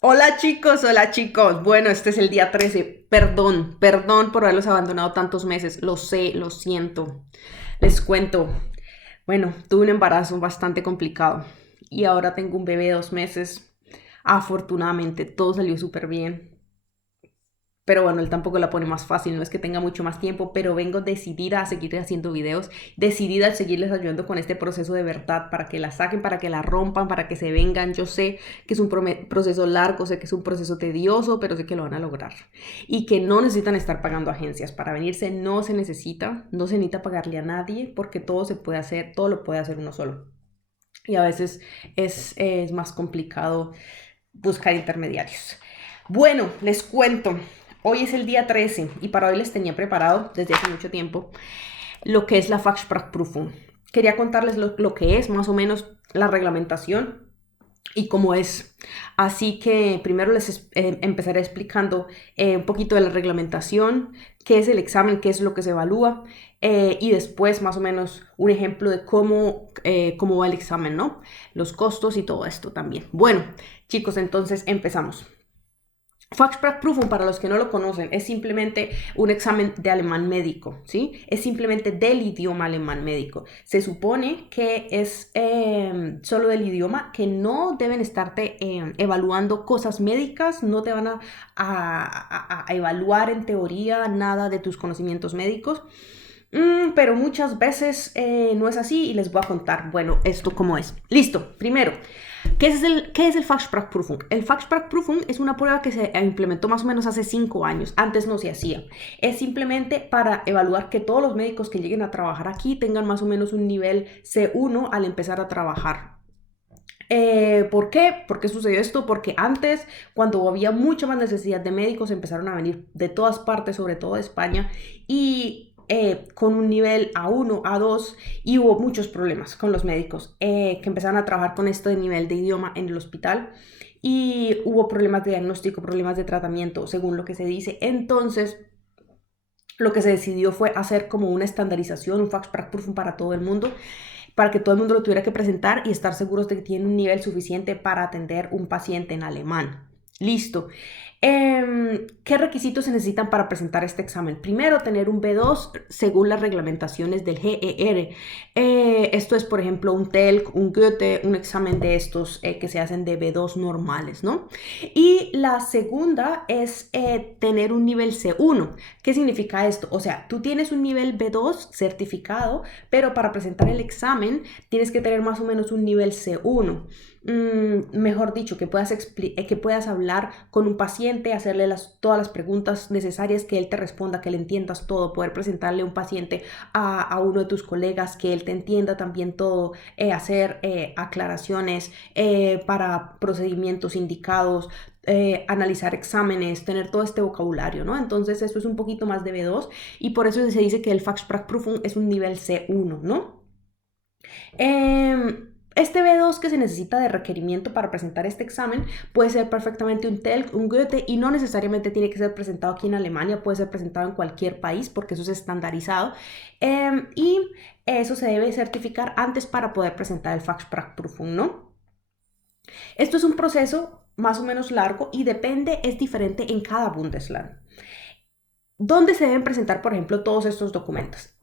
Hola chicos. Bueno, este es el día 13. Perdón por haberlos abandonado tantos meses. Lo sé, lo siento. Les cuento. Bueno, tuve un embarazo bastante complicado y ahora tengo un bebé de 2 meses. Afortunadamente, todo salió súper bien. Pero bueno, él tampoco la pone más fácil, no es que tenga mucho más tiempo, pero vengo decidida a seguir haciendo videos, decidida a seguirles ayudando con este proceso de verdad, para que la saquen, para que la rompan, para que se vengan. Yo sé que es un proceso largo, sé que es un proceso tedioso, pero sé que lo van a lograr. Y que no necesitan estar pagando agencias. Para venirse no se necesita pagarle a nadie, porque todo se puede hacer, todo lo puede hacer uno solo. Y a veces es más complicado buscar intermediarios. Bueno, les cuento. Hoy es el día 13 y para hoy les tenía preparado desde hace mucho tiempo lo que es la Fachsprachprüfung. Quería contarles lo que es más o menos la reglamentación y cómo es. Así que primero les empezaré explicando un poquito de la reglamentación, qué es el examen, qué es lo que se evalúa, y después más o menos un ejemplo de cómo va el examen, ¿no? Los costos y todo esto también. Bueno, chicos, entonces empezamos. Fachsprachprüfung, para los que no lo conocen, es simplemente un examen de alemán médico, ¿sí? Es simplemente del idioma alemán médico. Se supone que es solo del idioma, que no deben estarte evaluando cosas médicas, no te van a evaluar en teoría nada de tus conocimientos médicos. Pero muchas veces no es así y les voy a contar, bueno, esto cómo es. Listo, primero, ¿qué es el Fachsprachprüfung? El Fachsprachprüfung es una prueba que se implementó más o menos hace 5 años. Antes no se hacía. Es simplemente para evaluar que todos los médicos que lleguen a trabajar aquí tengan más o menos un nivel C1 al empezar a trabajar. ¿Por qué? ¿Por qué sucedió esto? Porque antes, cuando había mucha más necesidad de médicos, empezaron a venir de todas partes, sobre todo de España, y con un nivel A1, A2, y hubo muchos problemas con los médicos que empezaron a trabajar con este nivel de idioma en el hospital. Y hubo problemas de diagnóstico, problemas de tratamiento, según lo que se dice. Entonces, lo que se decidió fue hacer como una estandarización, un Fachsprachprüfung para todo el mundo, para que todo el mundo lo tuviera que presentar y estar seguros de que tiene un nivel suficiente para atender un paciente en alemán. Listo. ¿Qué requisitos se necesitan para presentar este examen? Primero, tener un B2 según las reglamentaciones del GER. Esto es, por ejemplo, un TELC, un Goethe, un examen de estos que se hacen de B2 normales, ¿no? Y la segunda es tener un nivel C1. ¿Qué significa esto? O sea, tú tienes un nivel B2 certificado, pero para presentar el examen tienes que tener más o menos un nivel C1. Mejor dicho, que puedas hablar con un paciente, hacerle todas las preguntas necesarias, que él te responda, que le entiendas todo, poder presentarle a un paciente a uno de tus colegas, que él te entienda también todo, hacer aclaraciones para procedimientos indicados, analizar exámenes, tener todo este vocabulario, ¿no? Entonces eso es un poquito más de B2 y por eso se dice que el Fachsprachprüfung es un nivel C1, ¿no? Este B2 que se necesita de requerimiento para presentar este examen puede ser perfectamente un TELC, un Goethe, y no necesariamente tiene que ser presentado aquí en Alemania, puede ser presentado en cualquier país porque eso es estandarizado. Y eso se debe certificar antes para poder presentar el Fachsprachprüfung, ¿no? Esto es un proceso más o menos largo y es diferente en cada Bundesland. ¿Dónde se deben presentar, por ejemplo, todos estos documentos?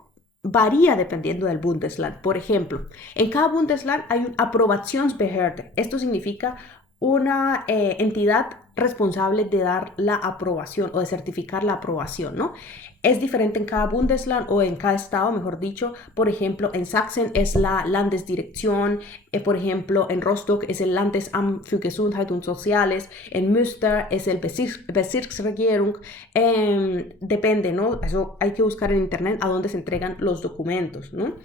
Varía dependiendo del Bundesland. Por ejemplo, en cada Bundesland hay un Approbationsbehörde. Esto significa una entidad responsable de dar la aprobación o de certificar la aprobación, ¿no? Es diferente en cada Bundesland o en cada estado, mejor dicho. Por ejemplo, en Sachsen es la Landesdirektion, por ejemplo, en Rostock es el Landesamt für Gesundheit und Soziales, en Münster es el Bezirksregierung. Depende, ¿no? Eso hay que buscar en internet a dónde se entregan los documentos, ¿no?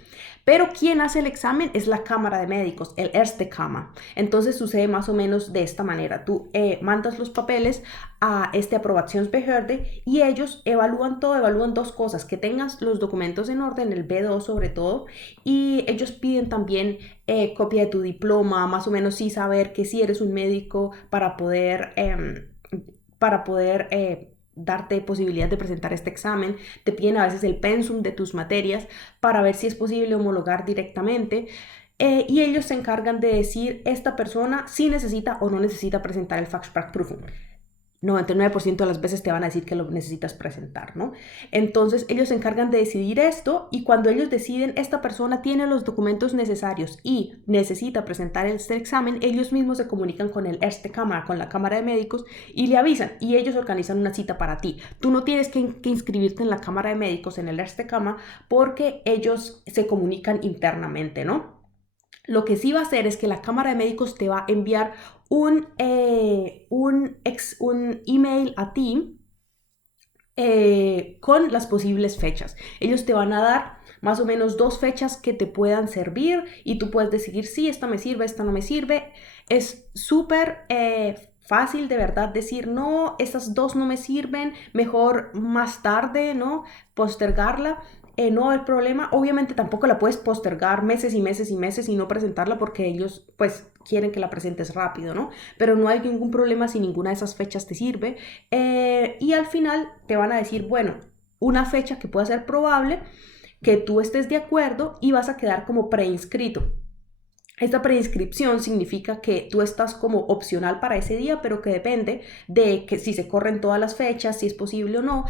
Pero quien hace el examen es la Cámara de Médicos, el Erste Kammer. Entonces sucede más o menos de esta manera. Tú mandas los papeles a este Approbationsbehörde y ellos evalúan todo, evalúan dos cosas, que tengas los documentos en orden, el B2 sobre todo, y ellos piden también copia de tu diploma, más o menos sí saber que sí eres un médico para poder darte posibilidad de presentar este examen. Te piden a veces el pensum de tus materias para ver si es posible homologar directamente. y ellos se encargan de decir esta persona si necesita o no necesita presentar el Fachsprachprüfung. 99% de las veces te van a decir que lo necesitas presentar, ¿no? Entonces ellos se encargan de decidir esto y cuando ellos deciden esta persona tiene los documentos necesarios y necesita presentar este examen, ellos mismos se comunican con el Erste Kammer, con la Cámara de Médicos y le avisan y ellos organizan una cita para ti. Tú no tienes que inscribirte en la Cámara de Médicos, en el Erste Kammer, porque ellos se comunican internamente, ¿no? Lo que sí va a hacer es que la Cámara de Médicos te va a enviar un email a ti con las posibles fechas. Ellos te van a dar más o menos 2 fechas que te puedan servir y tú puedes decidir si esta me sirve, esta no me sirve. Es súper fácil de verdad decir no, estas 2 no me sirven, mejor más tarde, ¿no? Postergarla. No hay problema, obviamente tampoco la puedes postergar meses y meses y meses y no presentarla porque ellos pues quieren que la presentes rápido, ¿no? Pero no hay ningún problema si ninguna de esas fechas te sirve y al final te van a decir, bueno, una fecha que pueda ser probable, que tú estés de acuerdo y vas a quedar como preinscrito. Esta preinscripción significa que tú estás como opcional para ese día, pero que depende de que si se corren todas las fechas, si es posible o no.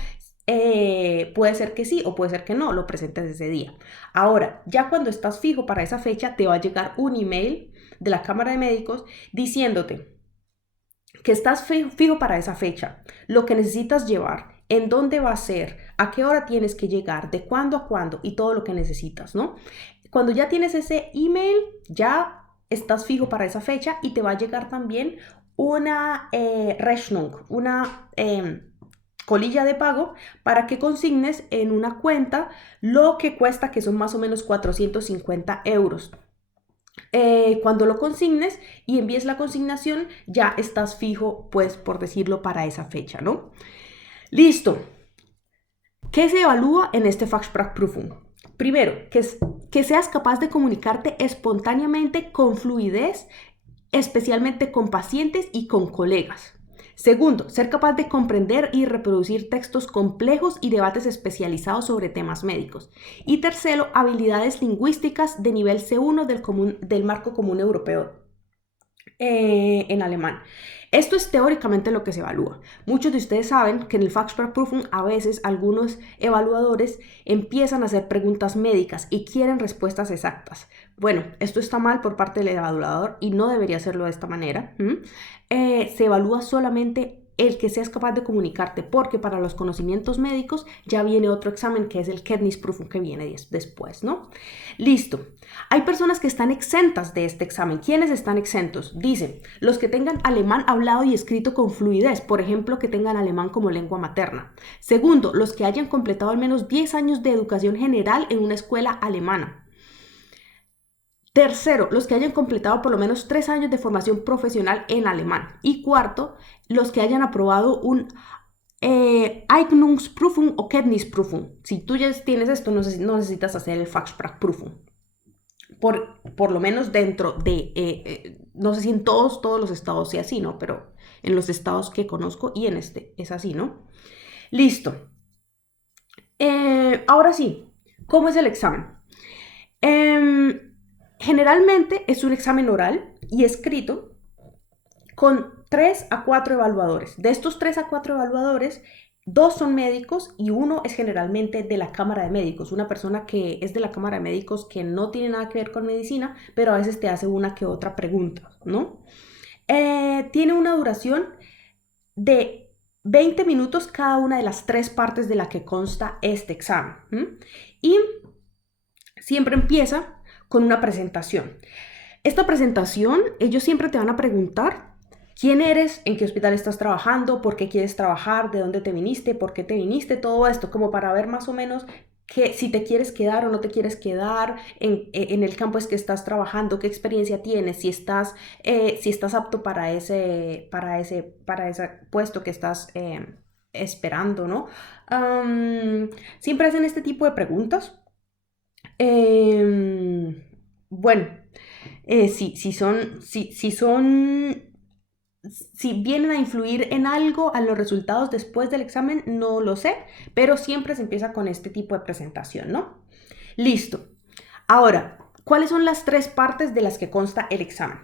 Puede ser que sí o puede ser que no, lo presentes ese día. Ahora, ya cuando estás fijo para esa fecha, te va a llegar un email de la Cámara de Médicos diciéndote que estás fijo para esa fecha, lo que necesitas llevar, en dónde va a ser, a qué hora tienes que llegar, de cuándo a cuándo y todo lo que necesitas, ¿no? Cuando ya tienes ese email, ya estás fijo para esa fecha y te va a llegar también una Rechnung, una colilla de pago para que consignes en una cuenta lo que cuesta, que son más o menos 450 euros. Cuando lo consignes y envíes la consignación, ya estás fijo, pues por decirlo, para esa fecha, ¿no? Listo. ¿Qué se evalúa en este Fachsprachprüfung? Primero, que seas capaz de comunicarte espontáneamente con fluidez, especialmente con pacientes y con colegas. Segundo, ser capaz de comprender y reproducir textos complejos y debates especializados sobre temas médicos. Y tercero, habilidades lingüísticas de nivel C1 del marco común europeo en alemán. Esto es teóricamente lo que se evalúa. Muchos de ustedes saben que en el Fachsprachprüfung a veces algunos evaluadores empiezan a hacer preguntas médicas y quieren respuestas exactas. Bueno, esto está mal por parte del evaluador y no debería hacerlo de esta manera. Se evalúa solamente el que seas capaz de comunicarte, porque para los conocimientos médicos ya viene otro examen que es el Kenntnisprüfung que viene después, ¿no? Listo. Hay personas que están exentas de este examen. ¿Quiénes están exentos? Dicen, los que tengan alemán hablado y escrito con fluidez, por ejemplo, que tengan alemán como lengua materna. Segundo, los que hayan completado al menos 10 años de educación general en una escuela alemana. Tercero, los que hayan completado por lo menos 3 años de formación profesional en alemán. Y cuarto, los que hayan aprobado un Eignungsprüfung o Kenntnisprüfung. Si tú ya tienes esto, no necesitas hacer el Fachsprachprüfung. Por lo menos dentro de, no sé si en todos los estados sea así, ¿no? Pero en los estados que conozco y en este es así, ¿no? Listo. Ahora sí, ¿cómo es el examen? Generalmente es un examen oral y escrito con 3 a 4 evaluadores. De estos 3 a 4 evaluadores, 2 son médicos y 1 es generalmente de la Cámara de Médicos, una persona que es de la Cámara de Médicos que no tiene nada que ver con medicina, pero a veces te hace una que otra pregunta, ¿no? Tiene una duración de 20 minutos cada una de las 3 partes de la que consta este examen. Y siempre empieza con una presentación. Esta presentación, ellos siempre te van a preguntar quién eres, en qué hospital estás trabajando, por qué quieres trabajar, de dónde te viniste, por qué te viniste, todo esto, como para ver más o menos que si te quieres quedar o no te quieres quedar en el campo es que estás trabajando, qué experiencia tienes, si estás apto para ese puesto que estás esperando, ¿no? Siempre hacen este tipo de preguntas. Bueno, si vienen a influir en algo a los resultados después del examen, no lo sé, pero siempre se empieza con este tipo de presentación, ¿no? Listo. Ahora, ¿cuáles son las tres partes de las que consta el examen?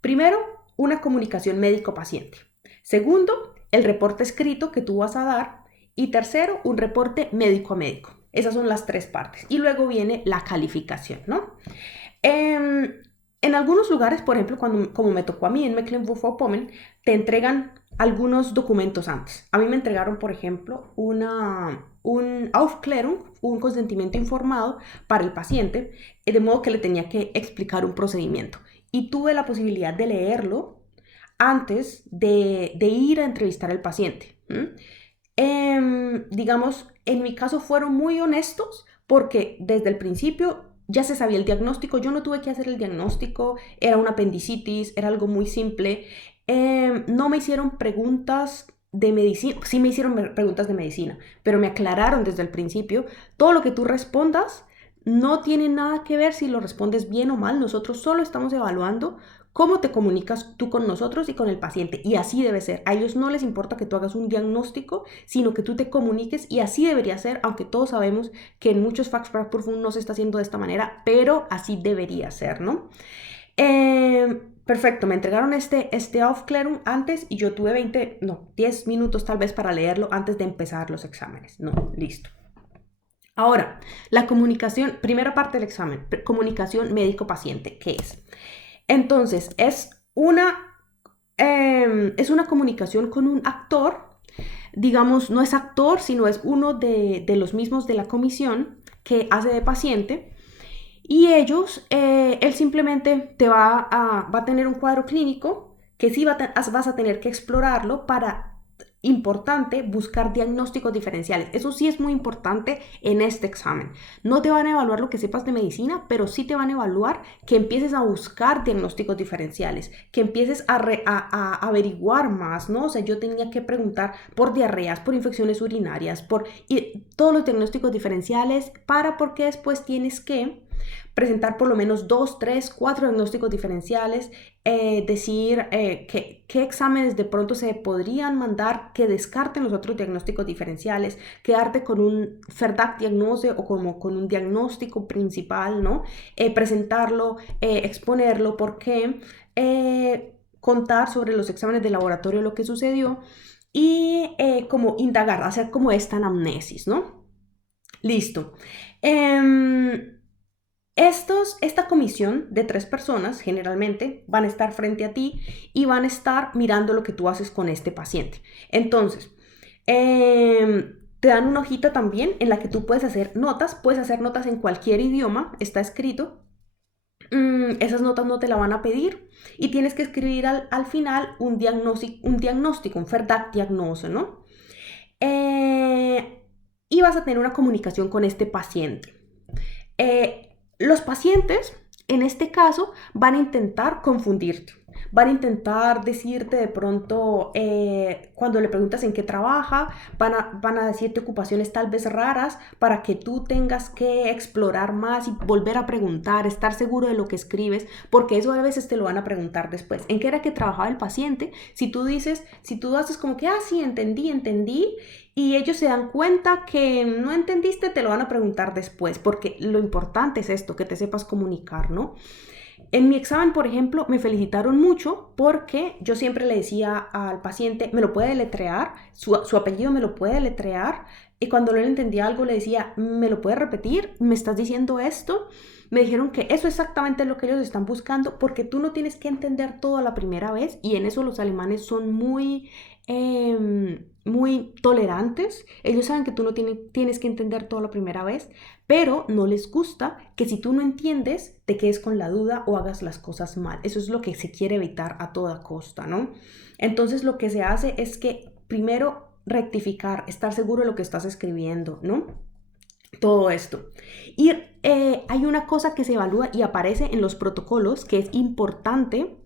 Primero, una comunicación médico-paciente. Segundo, el reporte escrito que tú vas a dar. Y tercero, un reporte médico a médico. Esas son las tres partes. Y luego viene la calificación, ¿no? En algunos lugares, por ejemplo, como me tocó a mí en Mecklenburg-Vorpommern, te entregan algunos documentos antes. A mí me entregaron, por ejemplo, un Aufklärung, un consentimiento informado para el paciente, de modo que le tenía que explicar un procedimiento. Y tuve la posibilidad de leerlo antes de ir a entrevistar al paciente. Digamos, en mi caso fueron muy honestos porque desde el principio ya se sabía el diagnóstico, yo no tuve que hacer el diagnóstico, era una apendicitis, era algo muy simple. No me hicieron preguntas de medicina, sí me hicieron preguntas de medicina, pero me aclararon desde el principio, todo lo que tú respondas no tiene nada que ver si lo respondes bien o mal, nosotros solo estamos evaluando cómo te comunicas tú con nosotros y con el paciente, y así debe ser. A ellos no les importa que tú hagas un diagnóstico, sino que tú te comuniques, y así debería ser, aunque todos sabemos que en muchos Fachsprachprüfungen no se está haciendo de esta manera, pero así debería ser, ¿no? Perfecto, me entregaron este Aufklärung antes y yo tuve 10 minutos tal vez para leerlo antes de empezar los exámenes. No, listo. Ahora, la comunicación, primera parte del examen, comunicación médico-paciente, ¿qué es? Entonces, es una comunicación con un actor, digamos, no es actor, sino es uno de los mismos de la comisión que hace de paciente, y él simplemente va a tener un cuadro clínico que sí vas a tener que explorarlo para, importante, buscar diagnósticos diferenciales. Eso sí es muy importante en este examen. No te van a evaluar lo que sepas de medicina, pero sí te van a evaluar que empieces a buscar diagnósticos diferenciales, que empieces a averiguar más, ¿no? O sea, yo tenía que preguntar por diarreas, por infecciones urinarias, y todos los diagnósticos diferenciales, porque después tienes que presentar por lo menos 2, 3, 4 diagnósticos diferenciales, decir qué exámenes de pronto se podrían mandar que descarten los otros diagnósticos diferenciales, quedarte con un Verdacht diagnose o como con un diagnóstico principal, ¿no? Presentarlo, exponerlo, porque contar sobre los exámenes de laboratorio, lo que sucedió, y como indagar, hacer como esta anamnesis, ¿no? Listo. Esta comisión de 3 personas generalmente van a estar frente a ti y van a estar mirando lo que tú haces con este paciente. Entonces, te dan una hojita también en la que tú puedes hacer notas en cualquier idioma, está escrito. Esas notas no te la van a pedir y tienes que escribir al final un diagnóstico, un Verdacht diagnose, ¿no? Y vas a tener una comunicación con este paciente. Los pacientes, en este caso, van a intentar confundirte. Van a intentar decirte de pronto, cuando le preguntas en qué trabaja, van a decirte ocupaciones tal vez raras para que tú tengas que explorar más y volver a preguntar, estar seguro de lo que escribes, porque eso a veces te lo van a preguntar después. ¿En qué era que trabajaba el paciente? Si tú haces como que, sí, entendí, y ellos se dan cuenta que no entendiste, te lo van a preguntar después, porque lo importante es esto, que te sepas comunicar, ¿no? En mi examen, por ejemplo, me felicitaron mucho porque yo siempre le decía al paciente, me lo puede deletrear, su apellido me lo puede deletrear, y cuando no le entendía algo le decía, ¿me lo puedes repetir? ¿Me estás diciendo esto? Me dijeron que eso es exactamente lo que ellos están buscando, porque tú no tienes que entender todo a la primera vez, y en eso los alemanes son muy tolerantes. Ellos saben que tú no tienes que entender todo la primera vez, pero no les gusta que si tú no entiendes te quedes con la duda o hagas las cosas mal. Eso es lo que se quiere evitar a toda costa, ¿no? Entonces lo que se hace es que primero rectificar, estar seguro de lo que estás escribiendo, ¿no? Todo esto. Y hay una cosa que se evalúa y aparece en los protocolos, que es importante: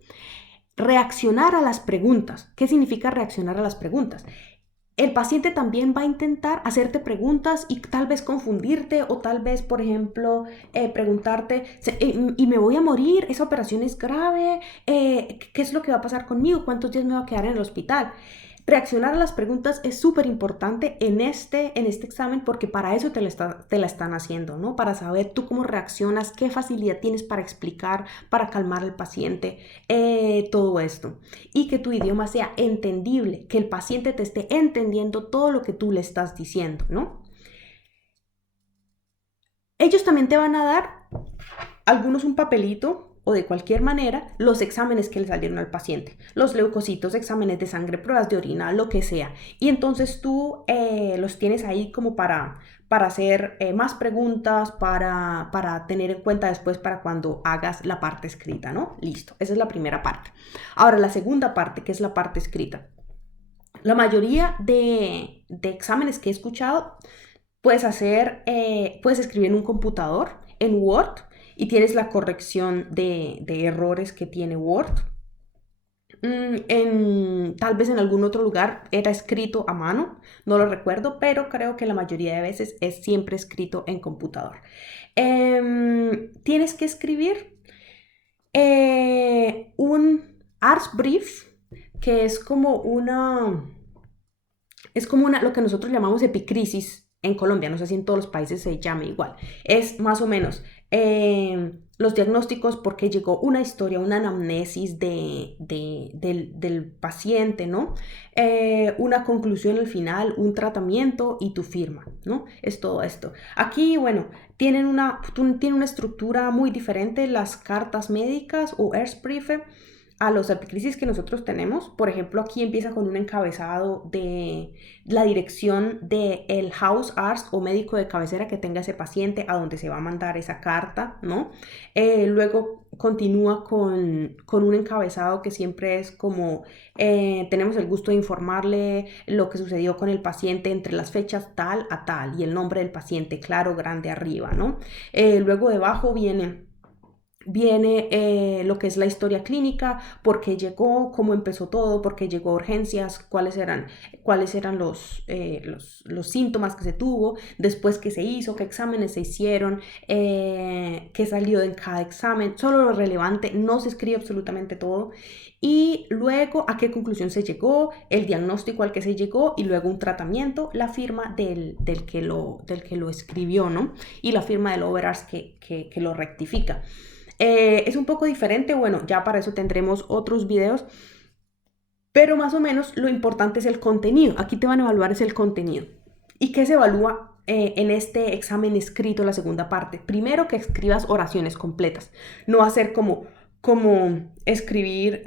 reaccionar a las preguntas. ¿Qué significa reaccionar a las preguntas? El paciente también va a intentar hacerte preguntas y tal vez confundirte, o tal vez, por ejemplo, preguntarte, ¿y me voy a morir? ¿Esa operación es grave? ¿Qué es lo que va a pasar conmigo? ¿Cuántos días me va a quedar en el hospital? Reaccionar a las preguntas es súper importante en este examen porque para eso te la están haciendo, ¿no? Para saber tú cómo reaccionas, qué facilidad tienes para explicar, para calmar al paciente, todo esto. Y que tu idioma sea entendible, que el paciente te esté entendiendo todo lo que tú le estás diciendo, ¿no? Ellos también te van a dar, algunos un papelito o de cualquier manera, los exámenes que le salieron al paciente, los leucocitos, exámenes de sangre, pruebas de orina, lo que sea. Y entonces tú los tienes ahí como para hacer más preguntas, para tener en cuenta después para cuando hagas la parte escrita, ¿no? Listo, esa es la primera parte. Ahora, la segunda parte, que es la parte escrita. La mayoría de exámenes que he escuchado puedes escribir en un computador, en Word, y tienes la corrección de errores que tiene Word. Tal vez en algún otro lugar era escrito a mano, no lo recuerdo, pero creo que la mayoría de veces es siempre escrito en computador. Tienes que escribir un Arztbrief, que es como lo que nosotros llamamos epicrisis en Colombia, no sé si en todos los países se llame igual. Es más o menos los diagnósticos, porque llegó una historia, una anamnesis del paciente, ¿no? Una conclusión al final, un tratamiento y tu firma, ¿no? Es todo esto. Aquí, bueno, tienen una estructura muy diferente las cartas médicas o Arztbriefe a los epicrisis que nosotros tenemos. Por ejemplo, aquí empieza con un encabezado de la dirección del Hausarzt o médico de cabecera que tenga ese paciente a donde se va a mandar esa carta, ¿no? Luego continúa con un encabezado que siempre es como tenemos el gusto de informarle lo que sucedió con el paciente entre las fechas tal a tal y el nombre del paciente claro, grande arriba, ¿no? Luego debajo viene lo que es la historia clínica, por qué llegó, cómo empezó todo, por qué llegó a urgencias, cuáles eran los síntomas que se tuvo, después qué se hizo, qué exámenes se hicieron, qué salió en cada examen, solo lo relevante, no se escribe absolutamente todo. Y luego a qué conclusión se llegó, el diagnóstico al que se llegó y luego un tratamiento, la firma del que lo escribió, ¿no? Y la firma del overarch que lo rectifica. Es un poco diferente, bueno, ya para eso tendremos otros videos, pero más o menos lo importante es el contenido. Aquí te van a evaluar es el contenido. ¿Y qué se evalúa en este examen escrito, la segunda parte? Primero, que escribas oraciones completas, no hacer como escribir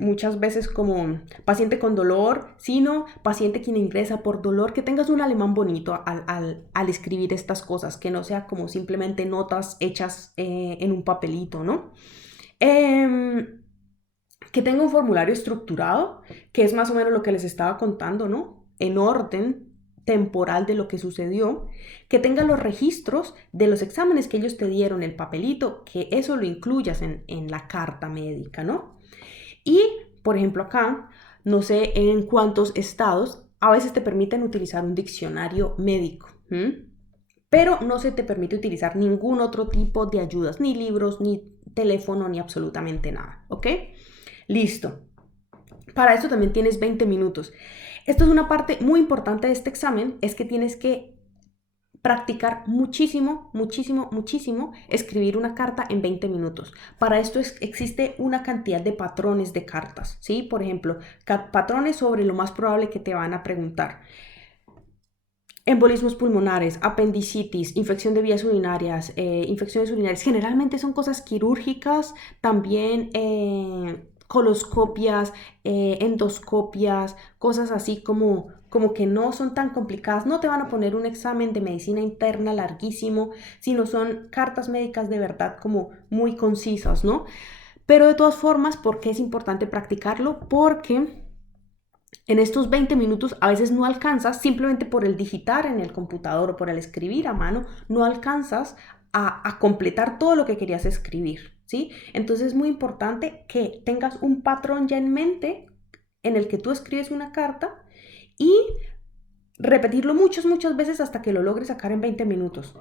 muchas veces como paciente con dolor, sino paciente quien ingresa por dolor, que tengas un alemán bonito al escribir estas cosas, que no sea como simplemente notas hechas en un papelito, ¿no? Que tenga un formulario estructurado, que es más o menos lo que les estaba contando, ¿no? En orden temporal de lo que sucedió, que tenga los registros de los exámenes que ellos te dieron, el papelito, que eso lo incluyas en la carta médica, ¿no? Y, por ejemplo, acá, no sé en cuántos estados, a veces te permiten utilizar un diccionario médico, pero no se te permite utilizar ningún otro tipo de ayudas, ni libros, ni teléfono, ni absolutamente nada, ¿ok? Listo. Para eso también tienes 20 minutos. Esto es una parte muy importante de este examen, es que tienes que practicar muchísimo, muchísimo, muchísimo escribir una carta en 20 minutos. Para esto existe una cantidad de patrones de cartas, ¿sí? Por ejemplo, patrones sobre lo más probable que te van a preguntar. Embolismos pulmonares, apendicitis, infección de vías urinarias, infecciones urinarias. Generalmente son cosas quirúrgicas, también coloscopias, endoscopias, cosas así como que no son tan complicadas. No te van a poner un examen de medicina interna larguísimo, sino son cartas médicas de verdad como muy concisas, ¿no? Pero de todas formas, ¿por qué es importante practicarlo? Porque en estos 20 minutos a veces no alcanzas, simplemente por el digitar en el computador o por el escribir a mano, no alcanzas a completar todo lo que querías escribir, ¿sí? Entonces es muy importante que tengas un patrón ya en mente en el que tú escribes una carta y repetirlo muchas veces hasta que lo logres sacar en 20 minutos.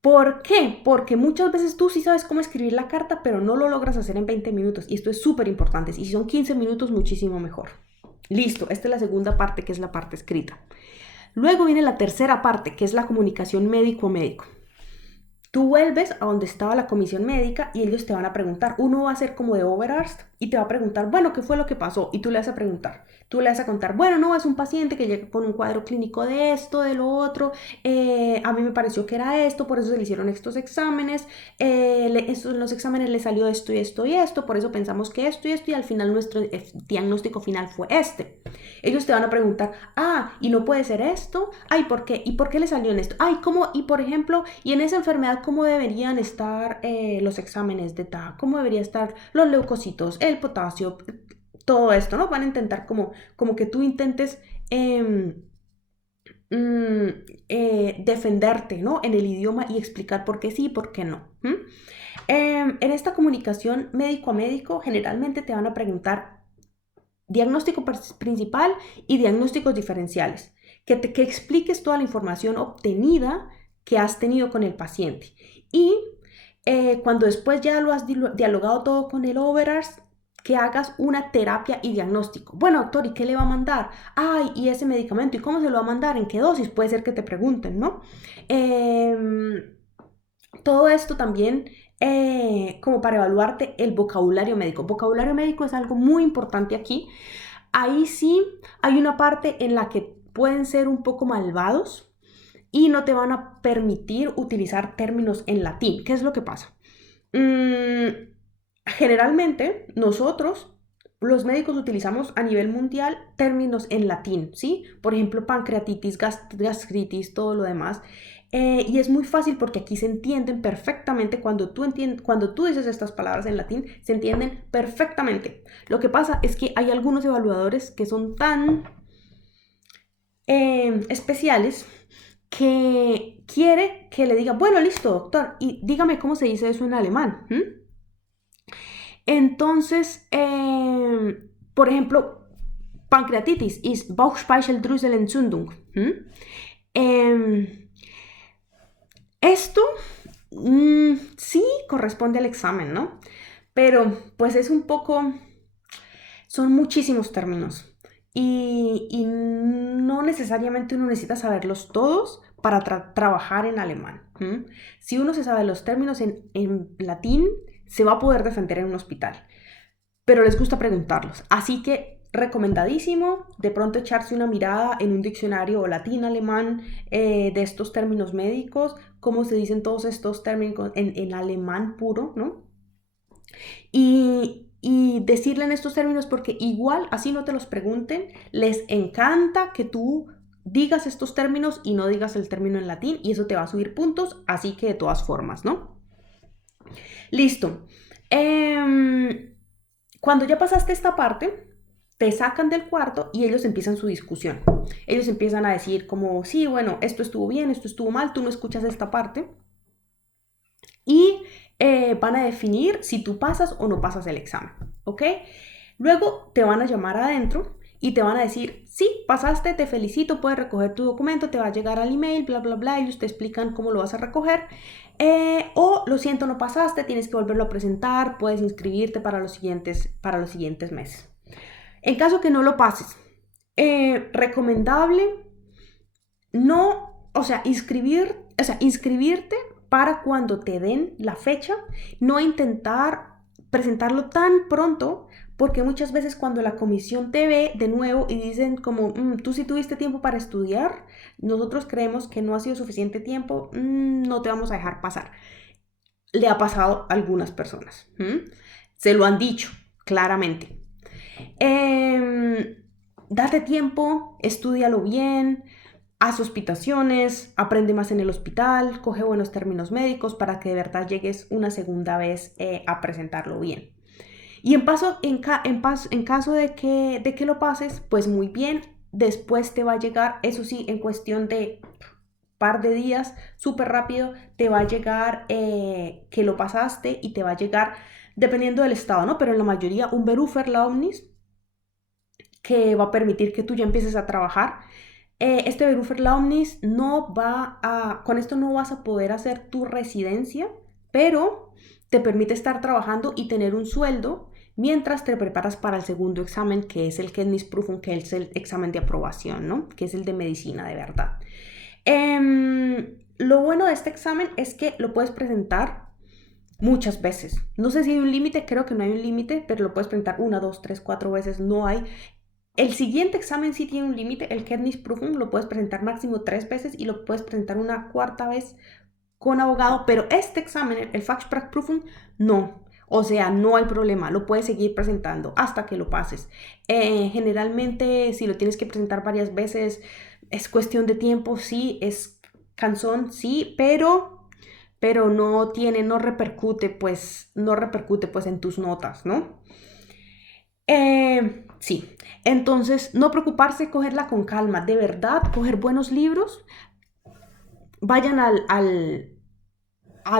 ¿Por qué? Porque muchas veces tú sí sabes cómo escribir la carta, pero no lo logras hacer en 20 minutos y esto es súper importante. Y si son 15 minutos, muchísimo mejor. Listo, esta es la segunda parte, que es la parte escrita. Luego viene la tercera parte, que es la comunicación médico-médico. Tú vuelves a donde estaba la comisión médica y ellos te van a preguntar. Uno va a ser como de overarst y te va a preguntar, bueno, ¿qué fue lo que pasó? Y tú le vas a preguntar. Tú le vas a contar, bueno, no, es un paciente que llega con un cuadro clínico de esto, de lo otro. A mí me pareció que era esto, por eso se le hicieron estos exámenes. En los exámenes le salió esto y esto y esto, por eso pensamos que esto y esto y al final nuestro diagnóstico final fue este. Ellos te van a preguntar, ¿y no puede ser esto? Ay, ¿por qué? ¿Y por qué le salió en esto? Ay, ¿cómo? Y por ejemplo, y en esa enfermedad, ¿cómo deberían estar los exámenes de TAC? ¿Cómo deberían estar los leucocitos, el potasio? Todo esto, ¿no? Van a intentar como que tú intentes defenderte, ¿no? En el idioma y explicar por qué sí y por qué no. En esta comunicación médico a médico, generalmente te van a preguntar diagnóstico principal y diagnósticos diferenciales. Que expliques toda la información obtenida que has tenido con el paciente. Y cuando después ya lo has dialogado todo con el overarst, que hagas una terapia y diagnóstico. Bueno, doctor, ¿y qué le va a mandar? Ay, ¿y ese medicamento? ¿Y cómo se lo va a mandar? ¿En qué dosis? Puede ser que te pregunten, ¿no? Todo esto también como para evaluarte el vocabulario médico. Vocabulario médico es algo muy importante aquí. Ahí sí hay una parte en la que pueden ser un poco malvados y no te van a permitir utilizar términos en latín. ¿Qué es lo que pasa? Generalmente nosotros, los médicos, utilizamos a nivel mundial términos en latín, ¿sí? Por ejemplo, pancreatitis, gastritis, todo lo demás. Y es muy fácil porque aquí se entienden perfectamente cuando tú dices estas palabras en latín, se entienden perfectamente. Lo que pasa es que hay algunos evaluadores que son tan especiales que quiere que le diga, bueno, listo, doctor, y dígame cómo se dice eso en alemán. Entonces, por ejemplo, pancreatitis ist Bauchspeicheldrüsenentzündung. Esto sí corresponde al examen, ¿no? Pero pues es un poco, son muchísimos términos y no necesariamente uno necesita saberlos todos para trabajar en alemán. Si uno se sabe los términos en latín, se va a poder defender en un hospital, pero les gusta preguntarlos. Así que recomendadísimo de pronto echarse una mirada en un diccionario latín, alemán, de estos términos médicos, cómo se dicen todos estos términos en alemán puro, ¿no? Y decirle en estos términos, porque igual, así no te los pregunten, les encanta que tú digas estos términos y no digas el término en latín, y eso te va a subir puntos, así que de todas formas, ¿no? Listo. Cuando ya pasaste esta parte, te sacan del cuarto y ellos empiezan su discusión. Ellos empiezan a decir como, sí, bueno, esto estuvo bien, esto estuvo mal, tú no escuchas esta parte. Y van a definir si tú pasas o no pasas el examen, ¿ok? Luego te van a llamar adentro y te van a decir, sí, pasaste, te felicito, puedes recoger tu documento, te va a llegar al email, bla, bla, bla, ellos te explican cómo lo vas a recoger. O lo siento, no pasaste, tienes que volverlo a presentar, puedes inscribirte para los siguientes meses. En caso que no lo pases, recomendable inscribirte para cuando te den la fecha, no intentar presentarlo tan pronto, porque muchas veces cuando la comisión te ve de nuevo y dicen como, tú sí tuviste tiempo para estudiar, nosotros creemos que no ha sido suficiente tiempo, no te vamos a dejar pasar. Le ha pasado a algunas personas. Se lo han dicho claramente. Date tiempo, estúdialo bien, haz hospitaciones, aprende más en el hospital, coge buenos términos médicos para que de verdad llegues una segunda vez a presentarlo bien. Y en caso de que lo pases, pues muy bien, después te va a llegar, eso sí, en cuestión de par de días, súper rápido, te va a llegar que lo pasaste y te va a llegar, dependiendo del estado, ¿no? Pero en la mayoría, un Berufserlaubnis que va a permitir que tú ya empieces a trabajar. Este Berufserlaubnis con esto no vas a poder hacer tu residencia, pero te permite estar trabajando y tener un sueldo mientras te preparas para el segundo examen, que es el Kenntnisprüfung, que es el examen de aprobación, ¿no? Que es el de medicina de verdad. Lo bueno de este examen es que lo puedes presentar muchas veces. No sé si hay un límite, creo que no hay un límite, pero lo puedes presentar 1, 2, 3, 4 veces, no hay. El siguiente examen sí tiene un límite, el Kenntnisprüfung lo puedes presentar máximo 3 veces y lo puedes presentar una cuarta vez con abogado, pero este examen, el Fachsprachprüfung, no. O sea, no hay problema, lo puedes seguir presentando hasta que lo pases. Generalmente, si lo tienes que presentar varias veces, es cuestión de tiempo, sí, es cansón, sí, pero no repercute, pues en tus notas, ¿no? Sí, entonces no preocuparse, cogerla con calma, de verdad, coger buenos libros, vayan al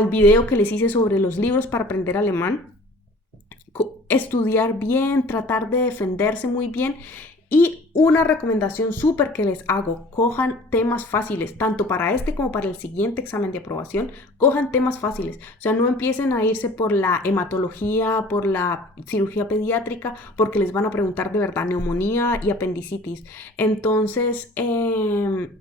video que les hice sobre los libros para aprender alemán, estudiar bien, tratar de defenderse muy bien. Y una recomendación súper que les hago, cojan temas fáciles, tanto para este como para el siguiente examen de aprobación, cojan temas fáciles. O sea, no empiecen a irse por la hematología, por la cirugía pediátrica, porque les van a preguntar de verdad neumonía y apendicitis. Entonces,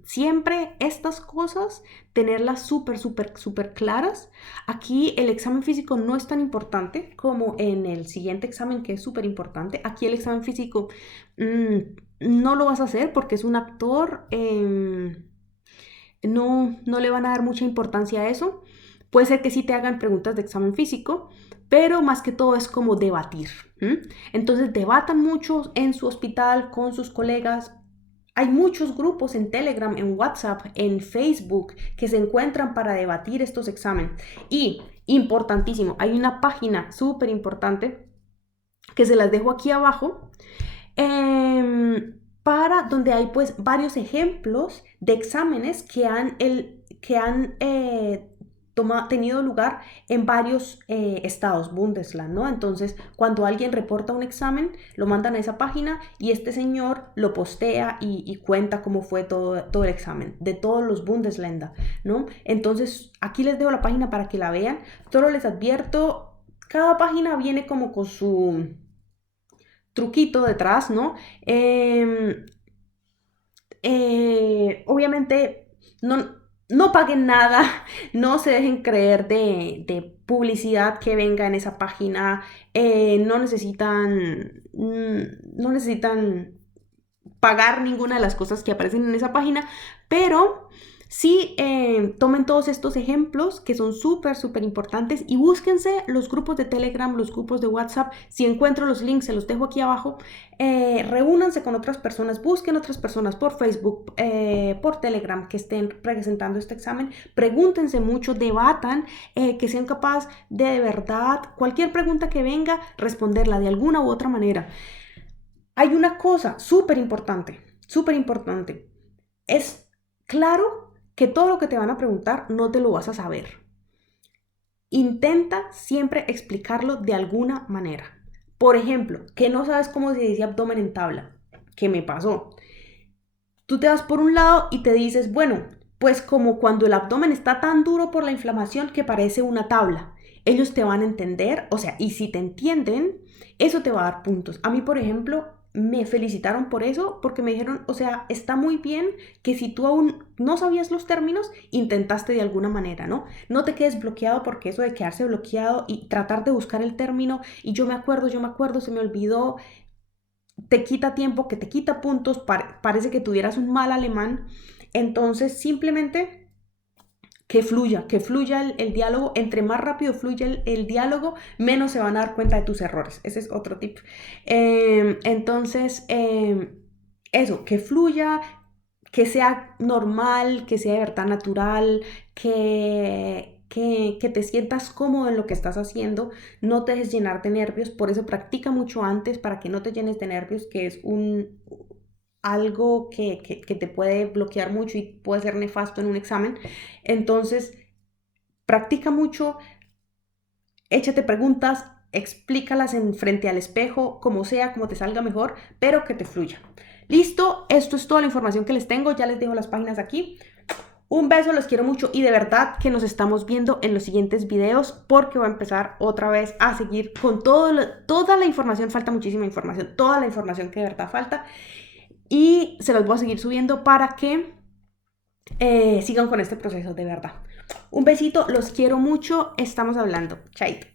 siempre estas cosas, tenerlas súper claras. Aquí el examen físico no es tan importante como en el siguiente examen, que es súper importante. Aquí el examen físico no lo vas a hacer porque es un actor, no le van a dar mucha importancia a eso. Puede ser que sí te hagan preguntas de examen físico, pero más que todo es como debatir. Entonces debatan mucho en su hospital con sus colegas. Hay muchos grupos en Telegram, en WhatsApp, en Facebook que se encuentran para debatir estos exámenes. Y, importantísimo, hay una página súper importante que se las dejo aquí abajo, para donde hay pues varios ejemplos de exámenes que han tenido lugar en varios estados, Bundesland, ¿no? Entonces, cuando alguien reporta un examen, lo mandan a esa página y este señor lo postea y cuenta cómo fue todo el examen de todos los Bundesländer, ¿no? Entonces, aquí les dejo la página para que la vean. Solo les advierto, cada página viene como con su truquito detrás, ¿no? Obviamente no paguen nada, no se dejen creer de publicidad que venga en esa página, no necesitan pagar ninguna de las cosas que aparecen en esa página, pero sí, tomen todos estos ejemplos que son súper importantes y búsquense los grupos de Telegram, los grupos de WhatsApp. Si encuentro los links, se los dejo aquí abajo. Reúnanse con otras personas, busquen otras personas por Facebook, por Telegram que estén presentando este examen. Pregúntense mucho, debatan, que sean capaces de verdad, cualquier pregunta que venga, responderla de alguna u otra manera. Hay una cosa súper importante. Es claro que todo lo que te van a preguntar no te lo vas a saber. Intenta siempre explicarlo de alguna manera. Por ejemplo, que no sabes cómo se dice abdomen en tabla. ¿Qué me pasó? Tú te vas por un lado y te dices, bueno, pues como cuando el abdomen está tan duro por la inflamación que parece una tabla. Ellos te van a entender, o sea, y si te entienden, eso te va a dar puntos. A mí, por ejemplo, me felicitaron por eso, porque me dijeron, o sea, está muy bien que si tú aún no sabías los términos, intentaste de alguna manera, ¿no? No te quedes bloqueado, porque eso de quedarse bloqueado y tratar de buscar el término, y yo me acuerdo, se me olvidó, te quita tiempo, que te quita puntos, parece que tuvieras un mal alemán. Entonces, simplemente que fluya el diálogo. Entre más rápido fluya el diálogo, menos se van a dar cuenta de tus errores. Ese es otro tip. Entonces, eso, que fluya, que sea normal, que sea de verdad natural, que te sientas cómodo en lo que estás haciendo, no te dejes llenar de nervios. Por eso practica mucho antes, para que no te llenes de nervios, que es algo que te puede bloquear mucho y puede ser nefasto en un examen. Entonces, practica mucho, échate preguntas, explícalas en frente al espejo, como sea, como te salga mejor, pero que te fluya. Listo, esto es toda la información que les tengo, ya les dejo las páginas aquí. Un beso, los quiero mucho y de verdad que nos estamos viendo en los siguientes videos porque voy a empezar otra vez a seguir con toda la información, falta muchísima información, toda la información que de verdad falta y se los voy a seguir subiendo para que sigan con este proceso de verdad. Un besito, los quiero mucho, estamos hablando, chaito.